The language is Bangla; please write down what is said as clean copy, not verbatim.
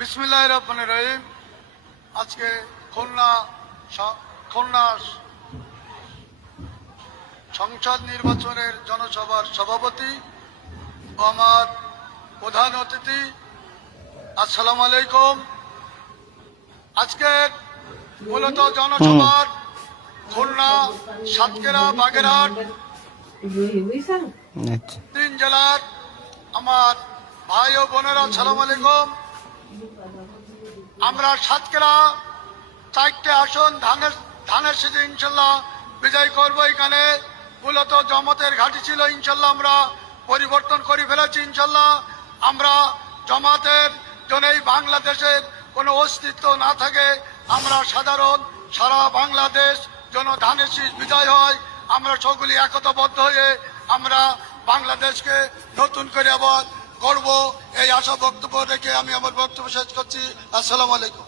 বিসমিল্লাহির রহমানির রহিম। আজকে খুলনা সংসদ নির্বাচনের জনসভার সভাপতি ও আমার প্রধান অতিথি, আসসালামু আলাইকুম। আজকে মূলত জনসভার খুলনা, সাতক্ষীরা, বাগেরহাট তিন জেলার আমার ভাই ও বোনেরা, আসসালামু আলাইকুম। আমরা সাতক্ষীরা 4টে আসন ধানের সাথে ইনশাল্লাহ বিজয় করবো। এখানে মূলত জমাতের ঘাঁটি ছিল, ইনশাল্লাহ আমরা পরিবর্তন করে ফেলেছি। ইনশাল্লাহ আমরা জমাতের জন্য এই বাংলাদেশের কোনো অস্তিত্ব না থাকে, আমরা সারা বাংলাদেশ যেন ধানের শীষ বিজয় হয়, আমরা সকলে একতাবদ্ধ হয়ে আমরা বাংলাদেশকে নতুন করে আবার করব, এই আশা বক্তব্য রেখে আমি আমার বক্তব্য শেষ করছি। আসসালামু আলাইকুম।